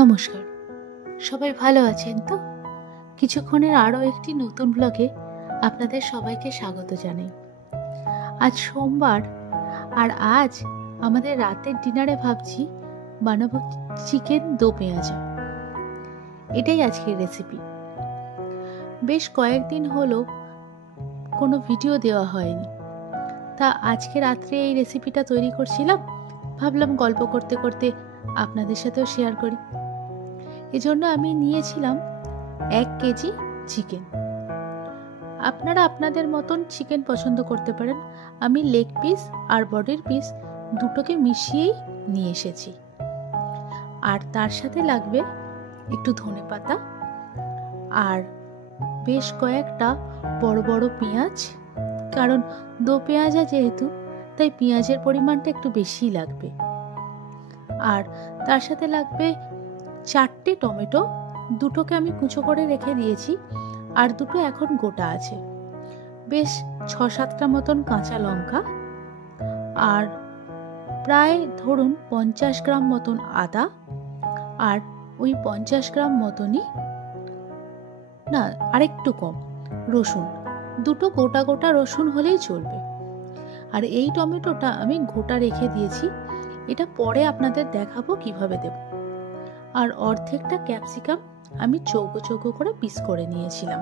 নমস্কার, সবাই ভালো আছেন তো? কিছুক্ষণের আরও একটি নতুন ব্লগে আপনাদের সবাইকে স্বাগত জানাই। আজ সোমবার, আর আজ আমাদের রাতের ডিনারে ভাবছি বানাবো চিকেন দো পেঁয়াজা। এটাই আজকের রেসিপি। বেশ কয়েকদিন হলো কোনো ভিডিও দেওয়া হয়নি, তা আজকে রাত্রে এই রেসিপিটা তৈরি করছিলাম, ভাবলাম গল্প করতে করতে আপনাদের সাথেও শেয়ার করি। এজন্য আমি নিয়েছিলাম 1 কেজি চিকেন। আপনারা আপনাদের মতন চিকেন পছন্দ করতে পারেন। আমি লেগ পিস আর বডির পিস দুটোকে মিশিয়েই নিয়ে এসেছি। আর তার সাথে লাগবে একটু ধনেপাতা আর বেশ কয়েকটা বড় বড় পেঁয়াজ, কারণ দো পেঁয়াজা যেহেতু, তাই পেঁয়াজের পরিমাণটা একটু বেশিই লাগবে। আর তার সাথে লাগবে 4টে টমেটো, দুটোকে আমি কুচো করে রেখে দিয়েছি, আর দুটো এখন গোটা আছে। বেশ 6-7টা মতন কাঁচা লঙ্কা, আর প্রায় ধরুন 50 গ্রাম মতন আদা, আর ওই 50 গ্রাম মতনই না, আরেকটু কম রসুন। দুটো গোটা গোটা রসুন হলেই চলবে। আর এই টমেটোটা আমি গোটা রেখে দিয়েছি, এটা পরে আপনাদের দেখাবো কিভাবে দেব। আর অর্ধেকটা ক্যাপসিকাম আমি চৌকো চৌকো করে পিস করে নিয়েছিলাম।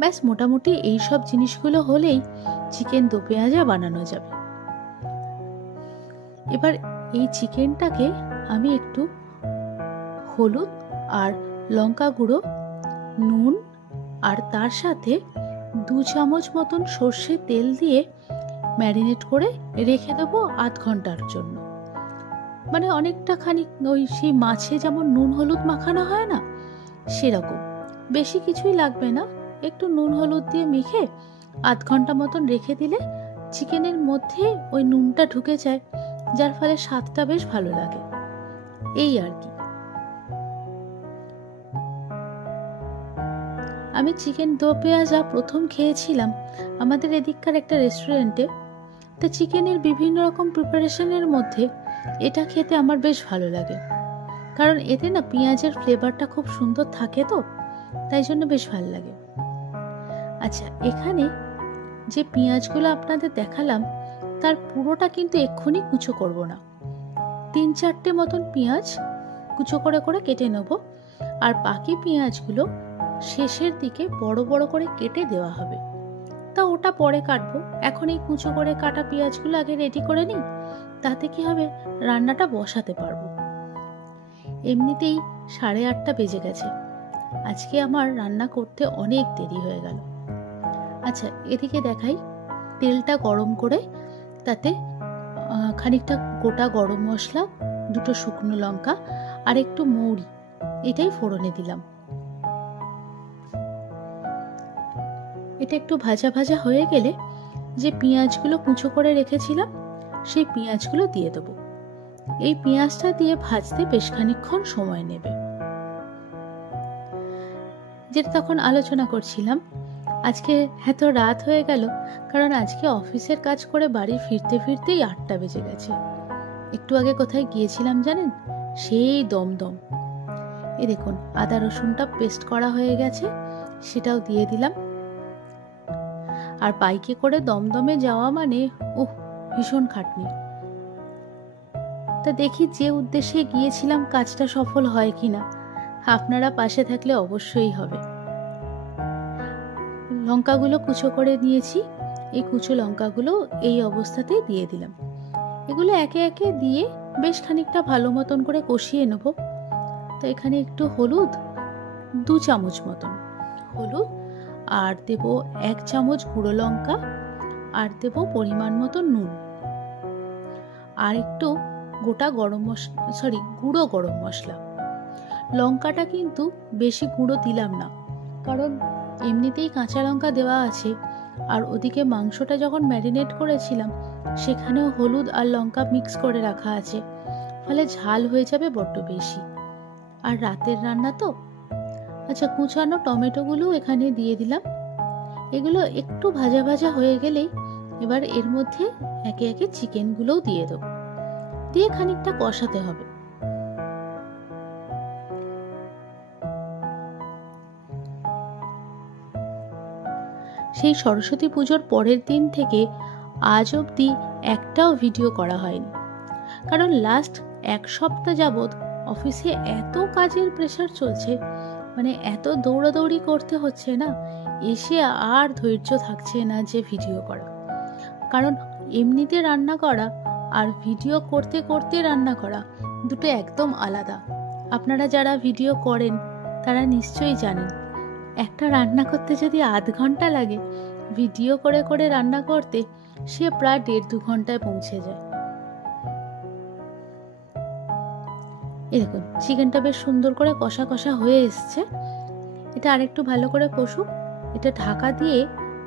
ব্যাস মোটামুটি এই সব জিনিসগুলো হলেই চিকেন দো পেঁয়াজা বানানো যাবে। এবার এই চিকেনটাকে আমি একটু হলুদ আর লঙ্কা গুঁড়ো, নুন, আর তার সাথে 2 চামচ মতন সর্ষের তেল দিয়ে ম্যারিনেট করে রেখে দেবো আধ ঘন্টার জন্য। মানে অনেকটা খানিক ওই সেই মাছে যেমন নুন হলুদ মাখানো হয় না, সেরকম। বেশি কিছুই লাগবে না, একটু নুন হলুদ দিয়ে মেখে আধ ঘন্টা মতন রেখে দিলে চিকেনের মধ্যে ওই নুনটা ঢুকে যায়, যার ফলে স্বাদটা বেশ ভালো লাগে। এই আর কি। আমি চিকেন দো পেঁয়াজা প্রথম খেয়েছিলাম আমাদের এদিককার একটা রেস্টুরেন্টে। তো চিকেনের বিভিন্ন রকম প্রিপারেশনের মধ্যে এটা খেতে আমার বেশ ভালো লাগে, কারণ এতে না পেঁয়াজের ফ্লেভারটা খুব সুন্দর থাকে, তো তাই জন্য বেশ ভালো লাগে। আচ্ছা, এখানে যে পেঁয়াজগুলো আপনাদের দেখালাম তার পুরোটা কিন্তু এক্ষুনি কুচো করব না। 3-4টে মতন পেঁয়াজ কুচো করে করে কেটে নেব, আর বাকি পেঁয়াজগুলো শেষের দিকে বড় বড় করে কেটে দেওয়া হবে। তা ওটা পরে কাটবো, এখন এই কুচো করে কাটা পেঁয়াজগুলো আগে রেডি করে নিই, তাতে কি হবে, রান্নাটা বসাতে পারবো। এমনিতেই 8:30 বেজে গেছে, আজকে আমার রান্না করতে অনেক দেরি হয়ে গেল। আচ্ছা, এদিকে দেখাই, তেলটা গরম করে তাতে খানিকটা গোটা গরম মশলা, 2টো শুকনো লঙ্কা আর একটু মৌরি, এটাই ফোড়নে দিলাম। এটা একটু ভাজা ভাজা হয়ে গেলে যে পেঁয়াজগুলো কুচো করে রেখেছিলাম সেই পেঁয়াজগুলো দিয়ে দেবো। এই পেঁয়াজটা দিয়ে ভাজতে বেশ খানিকক্ষণ সময় নেবে। যেটা তখন আলোচনা করছিলাম, আজকে এত রাত হয়ে গেল কারণ আজকে অফিসের কাজ করে বাড়ি ফিরতে ফিরতেই 8টা বেজে গেছে। একটু আগে কোথায় গিয়েছিলাম জানেন? সেই দমদম। এই দেখুন, আদা রসুনটা পেস্ট করা হয়ে গেছে, সেটাও দিয়ে দিলাম। আর বাইকে করে দমদমে যাওয়া মানে ভীষণ খাটনি। তা দেখি যে উদ্দেশ্যে গিয়েছিলাম কাজটা সফল হয় কিনা, আপনারা পাশে থাকলে অবশ্যই হবে। লঙ্কাগুলো কুচো করে নিয়েছি, এই কুচো লঙ্কাগুলো এই অবস্থাতেই দিয়ে দিলাম। এগুলো একে একে দিয়ে বেশ খানিকটা ভালো মতন করে কষিয়ে নেব। তো এখানে একটু হলুদ, 2 চামচ মতন হলুদ, আর দেব 1 চামচ গুঁড়ো লঙ্কা, আর দেব পরিমাণ মতো নুন, আর একটু গোটা গুঁড়ো গরম মশলা। লঙ্কাটা কিন্তু বেশি গুঁড়ো দিলাম না, কারণ এমনিতেই কাঁচা লঙ্কা দেওয়া আছে, আর ওদিকে মাংসটা যখন ম্যারিনেট করেছিলাম সেখানেও হলুদ আর লঙ্কা মিক্স করে রাখা আছে, ফলে ঝাল হয়ে যাবে বড্ড বেশি, আর রাতের রান্না তো। আচ্ছা, কুচানো টমেটোগুলো এখানে দিয়ে দিলাম। এগুলো একটু ভাজা ভাজা হয়ে গেলেই এবার এর মধ্যে একে একে চিকেনগুলোও দিয়ে দেবো, দিয়ে খানিকটা কষাতে হবে। সেই সরস্বতী পুজোর পরের দিন থেকে আজ অবধি একটাও ভিডিও করা হয়নি, কারণ লাস্ট এক সপ্তাহ যাবৎ অফিসে এত কাজের প্রেশার চলছে, মানে এত দৌড়াদৌড়ি করতে হচ্ছে না, এসে আর ধৈর্য থাকছে না যে ভিডিও করা। কারণ এমনিতে রান্না করা আর ভিডিও করতে করতে রান্না করা দুটো একদম আলাদা। আপনারা যারা ভিডিও করেন তারা নিশ্চয়ই জানেন, একটা রান্না করতে যদি আধ ঘন্টা লাগে, ভিডিও করে করে রান্না করতে সে প্রায় 1.5-2 ঘন্টায় পৌঁছে যায়। এই দেখুন চিকেনটা বেশ সুন্দর করে কষা কষা হয়ে এসছে। এটা আরেকটু ভালো করে কষুক, এটা ঢাকা দিয়ে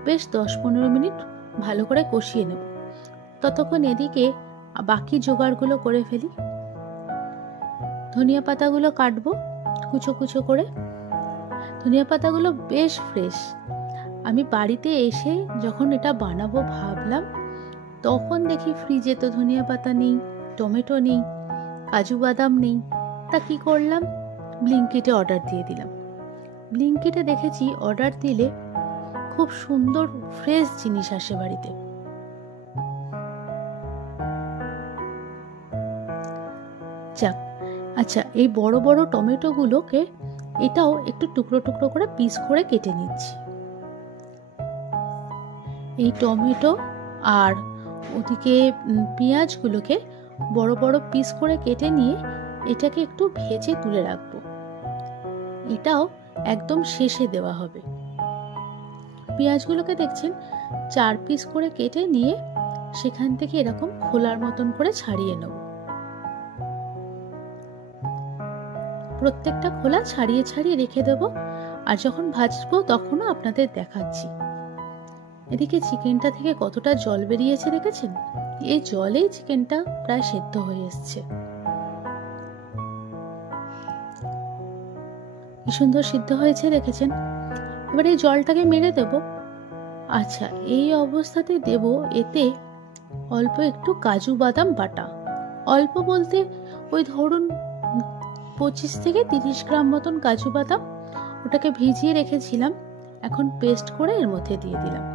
বেশ 10-15 মিনিট ভালো করে কষিয়ে নেব। ততক্ষণ এদিকে বাকি জোগাড়গুলো করে ফেলি। ধনিয়া পাতাগুলো কাটবো কুচো কুচো করে। ধনিয়া পাতাগুলো বেশ ফ্রেশ। আমি বাড়িতে এসে যখন এটা বানাবো ভাবলাম, তখন দেখি ফ্রিজে তো ধনিয়া পাতা নেই, টমেটো নেই, কাজু বাদাম নেই। তা কি করলাম, ব্লিঙ্কিটে অর্ডার দিয়ে দিলাম। ব্লিঙ্কিটে দেখেছি অর্ডার দিলে খুব সুন্দর ফ্রেশ জিনিস আসে বাড়িতে। যাক, আচ্ছা এই বড় বড় টমেটোগুলোকে এটাও একটু টুকরো টুকরো করে পিস করে কেটে নিচ্ছি। এই টমেটো আর ওদিকে পেঁয়াজগুলোকে বড় বড় পিস করে কেটে নিয়ে এটাকে একটু ভেজে তুলে রাখবো। এটাও একদম শেষে দেওয়া হবে। পেঁয়াজগুলোকে দেখছেন 4 পিস করে কেটে নিয়ে সেখান থেকে এরকম খোলার মতন করে ছাড়িয়ে নেব। প্রত্যেকটা খোলা ছাড়িয়ে ছাড়িয়ে রেখে দেব, আর যখন ভাজবো তখনও আপনাদের দেখাচ্ছি। এদিকে চিকেনটা থেকে কতটা জল বেরিয়েছে দেখেছেন? এই জলেই চিকেনটা প্রায় সেদ্ধ হয়ে এসছে। কি সুন্দর সিদ্ধ হয়েছে দেখেছেন। এবার এই জলটাকে মেরে দেব। আচ্ছা এই অবস্থাতে দেব এতে অল্প একটু কাজু বাদাম বাটা। অল্প বলতে ওই ধরুন 25-30 গ্রাম মতন কাজু বাদাম, ওটাকে ভিজিয়ে রেখেছিলাম, এখন পেস্ট করে এর মধ্যে দিয়ে দিলাম।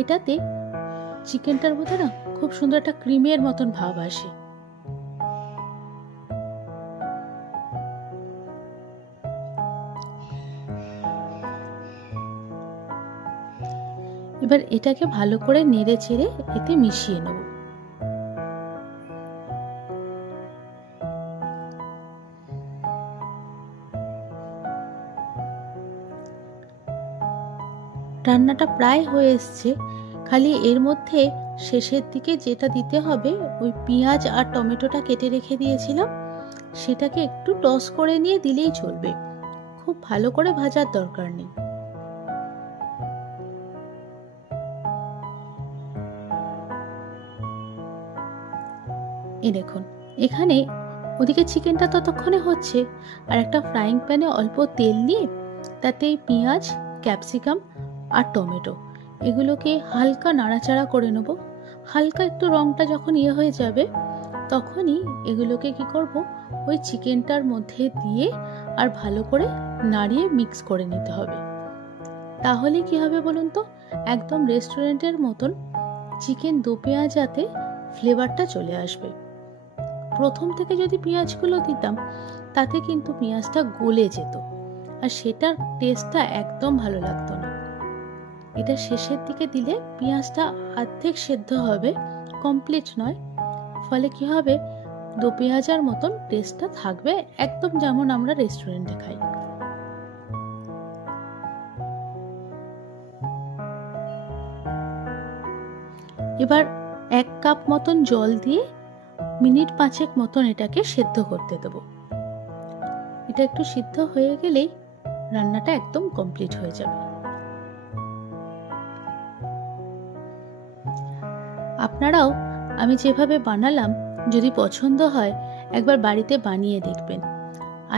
এটাতে চিকেনটার মধ্যে না খুব সুন্দর একটা ক্রিমের মতন ভাব আসে। এবার এটাকে ভালো করে নেড়ে চেড়ে এতে মিশিয়ে নেব। রান্নাটা প্রায় হয়ে এসছে, খালি এর মধ্যে শেষের দিকে যেটা দিতে হবে, ওই পেঁয়াজ আর টমেটোটা কেটে রেখে দিয়েছিলাম, সেটাকে একটু টস করে নিয়ে দিলেই চলবে, খুব ভালো করে ভাজার দরকার নেই। এই দেখুন এখানে ওদিকে চিকেনটা ততক্ষণে হচ্ছে, আর একটা ফ্রাইং প্যানে অল্প তেল নিয়ে তাতে পেঁয়াজ, ক্যাপসিকাম আর টমেটো এগুলোকে হালকা নাড়াচাড়া করে নেব। হালকা একটু রংটা যখন হয়ে যাবে, তখনই এগুলোকে কি করব, ওই চিকেনটার মধ্যে দিয়ে আর ভালো করে নাড়িয়ে মিক্স করে নিতে হবে। তাহলে কি হবে বলুন তো, একদম রেস্টুরেন্টের মতন চিকেন দো পেঁয়াজাতে ফ্লেভারটা চলে আসবে। প্রথম থেকে যদি পেঁয়াজগুলো দিতাম তাতে কিন্তু পেঁয়াজটা গলে যেত, আর সেটার টেস্টটা একদম ভালো লাগতো না। এটা শেষের দিকে দিলে পেঁয়াজটা অর্ধেক সেদ্ধ হবে, কমপ্লিট নয়। ফলে কি হবে, দো পেঁয়াজার মতন টেস্টটা থাকবে, একদম যেমন আমরা রেস্টুরেন্টে খাই। এবার 1 কাপ মতন জল দিয়ে মিনিট 5 মতন এটাকে সেদ্ধ করতে দেব। এটা একটু সিদ্ধ হয়ে গেলেই রান্নাটা একদম কমপ্লিট হয়ে যাবে। আপনারাও আমি যেভাবে বানালাম যদি পছন্দ হয় একবার বাড়িতে বানিয়ে দেখবেন,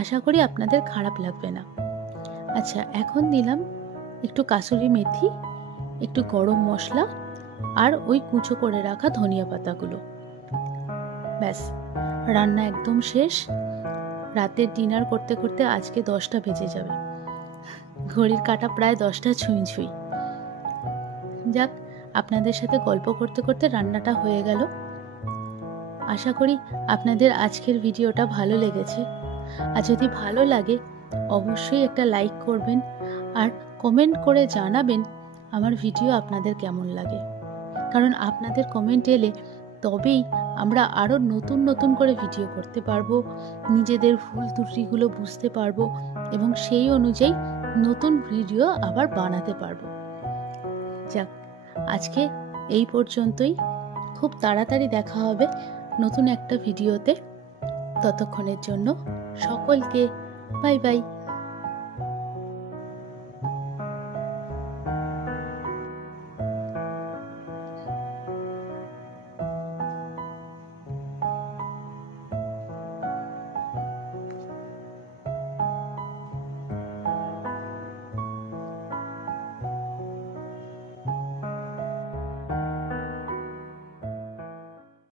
আশা করি আপনাদের খারাপ লাগবে না। আচ্ছা এখন দিলাম একটু কাসুরি মেথি, একটু গরম মশলা আর ওই কুচো করে রাখা ধনিয়া পাতাগুলো। ব্যাস, রান্না একদম শেষ। রাতের ডিনার করতে করতে আজকে 10টা বেজে যাবে, ঘড়ির কাঁটা প্রায় 10টা ছুঁই ছুঁই। যাক, আপনাদের সাথে গল্প করতে করতে রান্নাটা হয়ে গেল। আশা করি আপনাদের আজকের ভিডিওটা ভালো লেগেছে। আর যদি ভালো লাগে অবশ্যই একটা লাইক করবেন আর কমেন্ট করে জানাবেন আমার ভিডিও আপনাদের কেমন লাগে। কারণ আপনাদের কমেন্ট এলে তবেই আমরা আরও নতুন নতুন করে ভিডিও করতে পারবো, নিজেদের ভুল ত্রুটিগুলো বুঝতে পারবো এবং সেই অনুযায়ী নতুন ভিডিও আবার বানাতে পারবো। যাক, আজকে এই পর্যন্তই। খুব তাড়াতাড়ি দেখা হবে নতুন একটা ভিডিওতে। ততক্ষণের জন্য সকলকে বাই বাই।